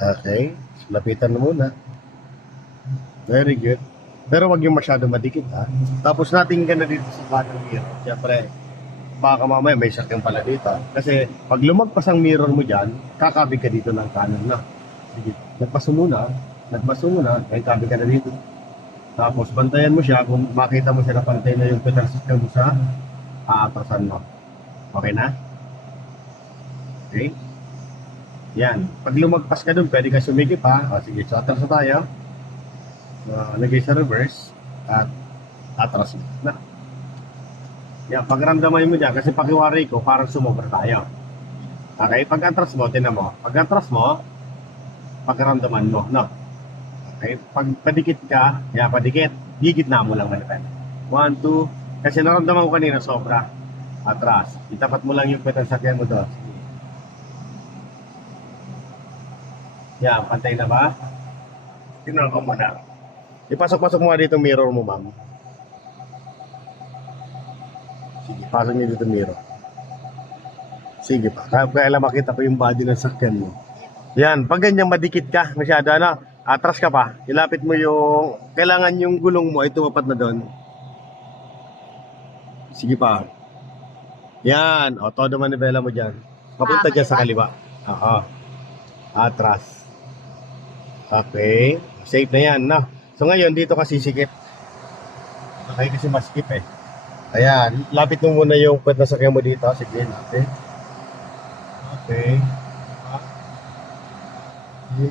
Okay. Lapitan mo muna. Very good. Pero wag yung masyado madikit ha. Tapos natin ka na dito sa kanan mirror. Siyempre, baka mamaya may sakyan pala dito. Kasi pag lumagpas ang mirror mo dyan, kakabig ka dito ng kanan na. Sige, nagpaso muna. Ay kabig ka na dito. Tapos bantayan mo siya kung makita mo siya na pantay na yung pedal system mo sa aatrasan mo. Okay na? Okay? Yan. Pag lumagpas ka dun, pwede ka sumigip ha. O sige, so atras na tayo. So, lagay sa reverse at atras na. Yan, pagramdaman mo dyan, kasi pakiwari ko, parang sumobra tayo. Okay, pag atras mo, tinan mo. Pag atras mo, pagramdaman mo, no? Okay, pag padikit ka, yan, padikit, gigitna mo lang malapit. 1, 2, kasi naramdaman ko kanina sobra. Atras. Itapat mo lang yung petang sakyan mo doon. Yan, pantay na ba? Tingnan ko muna. Ipasok-pasok mo dito mirror mo, ma'am. Sige, pasok niyo dito mirror. Sige pa. Kaya makita ko yung body ng sakyan mo. Yan, pag ganyan madikit ka, masyado atras ka pa. Ilapit mo yung, kailangan yung gulong mo ay tumapat na doon. Sige pa. Yan, o, todo manibela mo dyan. Papunta dyan sa kaliwa. Oo. Atras. Okay. Safe na yan, no? So ngayon, dito ka sisikip. Okay, kasi maskip eh. Ayan, lapit mo muna yung pwede na sakyan mo dito. Sige, lapit. Okay. Sige.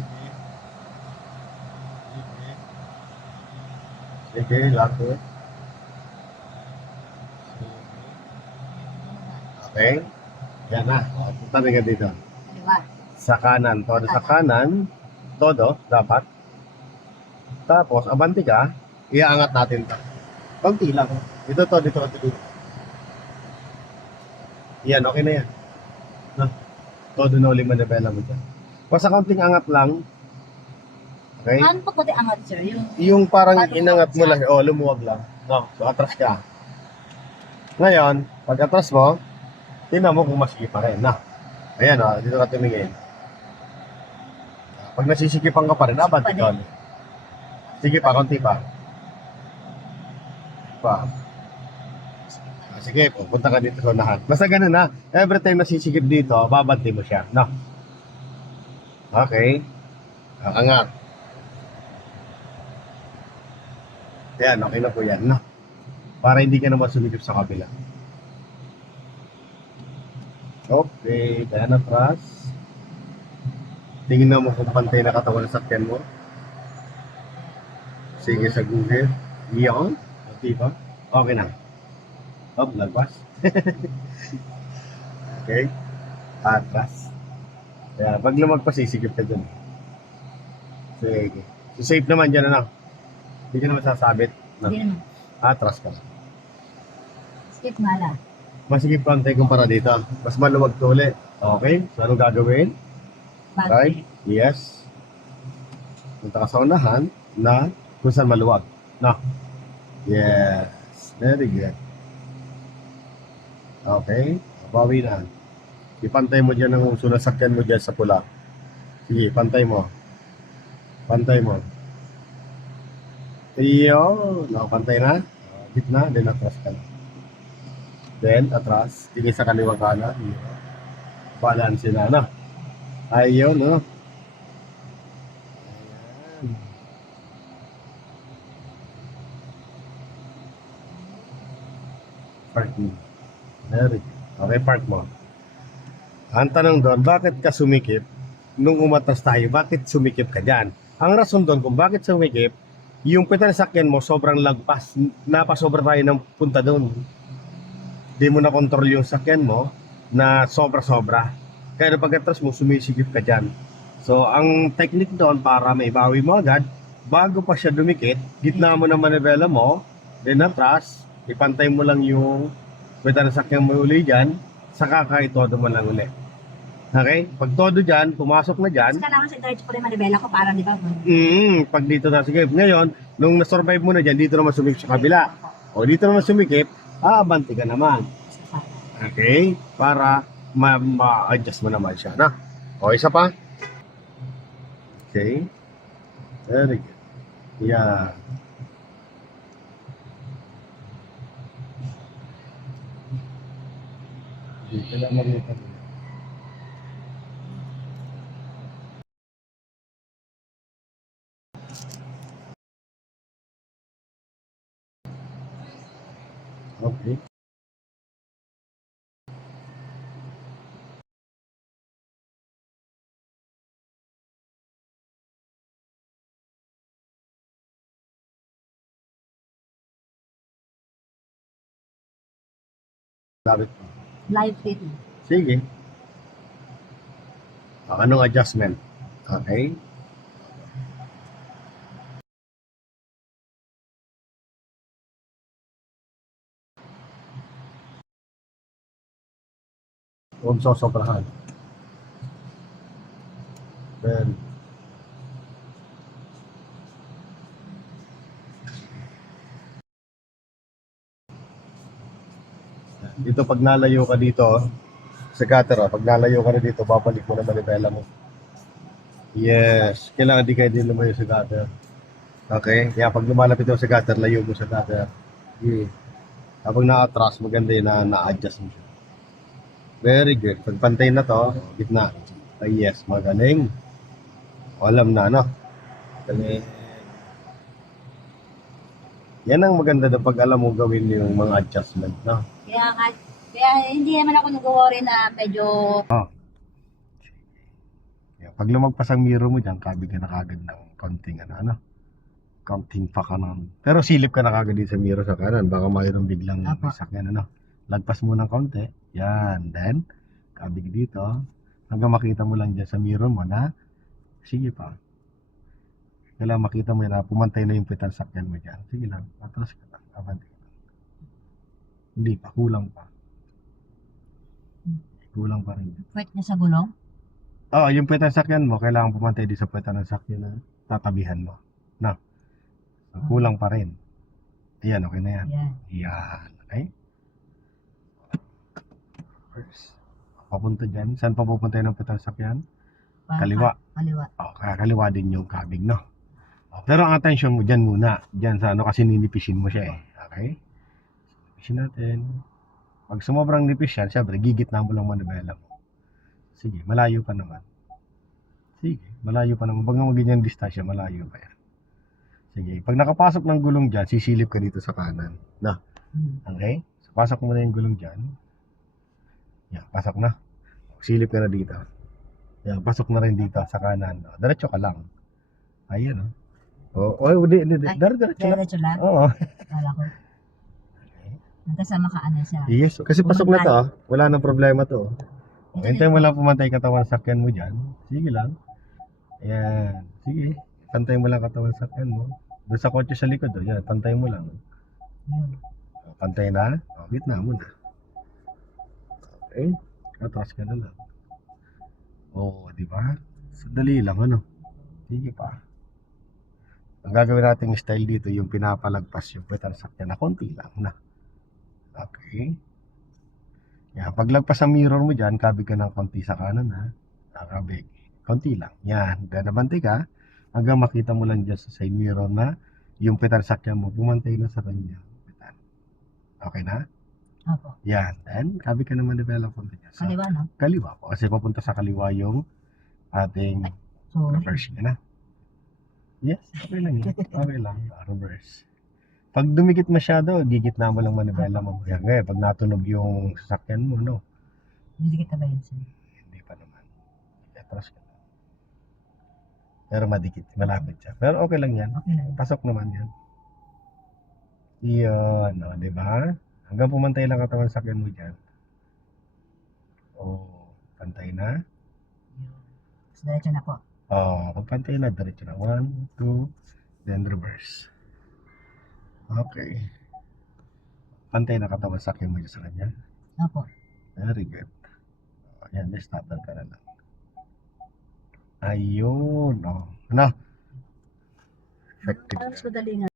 Sige, lapit. Okay. Yan na. Punta na ka dito. Sa kanan. Todo sa kanan. Todo, dapat. Tapos, abanti ka. Iaangat natin ito. Kunti lang. Dito. Yan, okay na yan. No? Todo na ulit manibela mo dyan. Basta kaunting angat lang. Okay? Ano pa pwede angat, sir? Yung parang inangat mo lang. O, lumuwag lang. No, so atras ka. Ngayon, pag atras mo, tingnan mo kung masikip pa rin. Na. Ayan o, dito ka tumingin. Pag nasisikipan ka pa rin, abanti ka ulit. Sige pa, konti pa. Sige, pupunta ka dito sa unahan. Basta ganun na. Every time nasisikip dito, babanti mo siya. No? Okay. Angat. Yan, okay na po yan. No? Para hindi ka naman sumikip sa kabila. Okay, dahil atras. Tingnan mo kung pantay na katawan ng sakyan mo. Sige sa Google. Iyon. Diba? Okay na. Oh, lagpas. Okay. Atras. Kaya pag lumagpas, sisigip ka dyan. Sige. So, safe naman dyan, ano? Hindi ka naman sasabit. No? Hindi naman. Atras ka. Skip nga lang. Masigip konti kumpara dito. Mas maluwag to ulit. Okay. So, anong gagawin? Right? Yes. Punta ka sa unahan na kung saan maluwag. No? Yes. Very good. Okay. Bawi na. Ipantay mo dyan ang sunasakyan mo dyan sa pula. Sige, pantay mo. Pantay mo. Iyo. No, pantay na. Gitna. Then atras ka na. Then atras. Tingin sa kaliwa kanan. Balance na. No? Ayun, no? Ayan. Park mo. Very good. Okay, park mo. Ang tanong doon, bakit ka sumikip? Nung umatras tayo, bakit sumikip ka dyan? Ang rason doon kung bakit sumikip, yung pedal sakyan mo sobrang lagpas. Napasobra tayo ng punta doon. Di mo na control yung sakyan mo na sobra-sobra. Kaya pag-atras mo, sumisikip ka dyan. So, ang technique doon para may bawi mo agad, bago pa siya dumikit, gitna mo na manibela mo, then atras, ipantay mo lang yung pedal sakyan mo uli dyan, saka ka itodo mo lang uli. Okay? Pag todo dyan, pumasok na dyan. Mas kailangan sa diretso ko rin manibela ko para, di ba? Pag dito na sikip. Ngayon, nung na-survive mo na dyan, dito naman sumikip sa kabila. O dito naman sumikip, abanti ka naman. Okay? Para ma-adjust mo naman siya. Na? O, isa pa. Okay. Very good. Yeah. Dito lang makita mo. Okay. Lapit pa. Live fit. Sige. Anong adjustment? Okay. Huwag sosobrahan. Then, dito pag nalayo ka dito, sa gutter, pag nalayo ka na dito, babalik mo na manibela mo. Yes. Kailangan di kayo din lumayo sa gutter. Okay? Kaya pag lumalapit ako sa gutter, layo mo sa gutter. Yeah. Kapag na-atras, maganda yun na na-adjust mo siya. Very good. Pag pantay na to, gitna. Ay, yes, magaling. O, alam na, no? Galing. Yan ang maganda na pag alam mo gawin yung mga adjustment, no? Kaya hindi naman ako nag-worry na medyo Oh. Kaya pag lumagpas ang mirror mo dyan, kabig ka na kagad ng konting ano? Konting pa kanan. Pero silip ka na kagad din sa mirror sa kanan. Baka mayroong biglang may Apo. sakyan, ano? Lagpas mo ng konti. Yan. Then, kabig dito. Hanggang makita mo lang dyan sa mirror mo na, sige pa. Kailangan makita mo na pumantay na yung pitang sakyan mo dyan. Sige lang. Atras ka lang. Abante ka lang. Hindi pa. Kulang pa. Kulang pa rin. pwede na sa gulong. Oo, yung pitang sakyan mo, kailangan pumantay din sa pita ng sakyan na tatabihan mo. Na. So, kulang pa rin. Ayan, okay na yan. Yan. Yan. Okay? First. Papunta dyan. Saan pa pupunta ng pitang sakyan? Kaliwa. Kaliwa. O, kaliwa din yung kabig, no? Pero ang attention mo dyan muna. Dyan sa ano kasi ninipisin mo siya eh. Okay? Nipisin natin. Pag sumobrang nipis yan, syempre gigitna mo lang manibela mo. Sige, malayo pa naman. Sige, malayo pa naman. Pag nga ganyan distansya, malayo pa yan. Sige, pag nakapasok ng gulong dyan, sisilip ka dito sa kanan. Na, okay? So, pasok mo na yung gulong dyan. Yan, pasok na. Silip ka na dito. Yan, pasok na rin dito sa kanan. Diretso ka lang. Ayan, oh. Oh, hindi. Diretso lang. Diretso lang. Oo. Kala ko. Nagkasama ka ano siya. Yes, kasi pasok na to, wala nang problema to. Hintayin mo lang pumantay katawan sa sakyan mo dyan. Sige lang. Ayan. Sige. Pantay mo lang katawan sa sakyan mo. Doon sa kotse sa likod, yan. Pantay mo lang. Yun. Pantay na. Gitna mo na. Okay. Atras ka na lang. Di ba? Sadali lang, ano? Sige pa. Ang gagawin nating style dito, yung pinapalagpas yung puwetan sa sakyan na konti lang na. Okay. Yan, paglagpas sa mirror mo dyan, kabig ka ng konti sa kanan ha. Kabig. Konti lang. Yan. Then nabantay ka, hanggang makita mo lang dyan sa side mirror na yung petal sakyan mo, pumantay na sa kanya. Petal. Okay na? Opo. Yan. Then, kabig ka naman develop konti dyan. Sa Kaliwa, no? kaliwa po. Kasi papunta sa kaliwa yung ating reverse niya na. Yes, okay lang yun. Okay lang. Reverse. Pag dumikit masyado, gigitna mo lang manibela mo. Yan nga, pag natunog yung sasakyan mo, no? Didikit ka ba yun, sir? Hindi pa naman. Atras ka. Pero madikit, malapit siya. Pero okay lang yan. Okay lang. Pasok naman yan. Iyon, no, di ba? Hanggang pumantay lang katawan sa sakyan mo dyan. Pantay na. Tapos diretso na po. Pag pantay na, diretso na. 1, 2, then reverse. Okay. Pantay na katawan sa sakyan mo dyan sa kanya. Opo. Very good. Ayan, let's start ka na lang. Ayun, oh. Ano? Effective. Mas madali nga.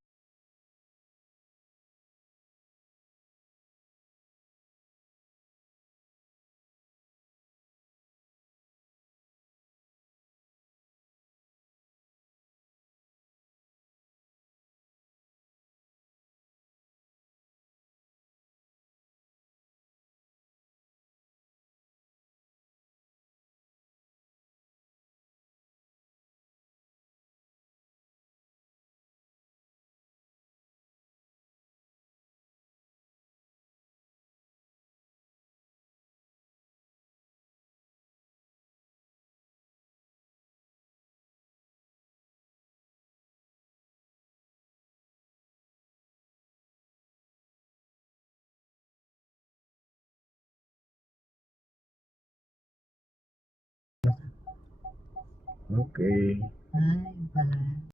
Okay. Ay, pala.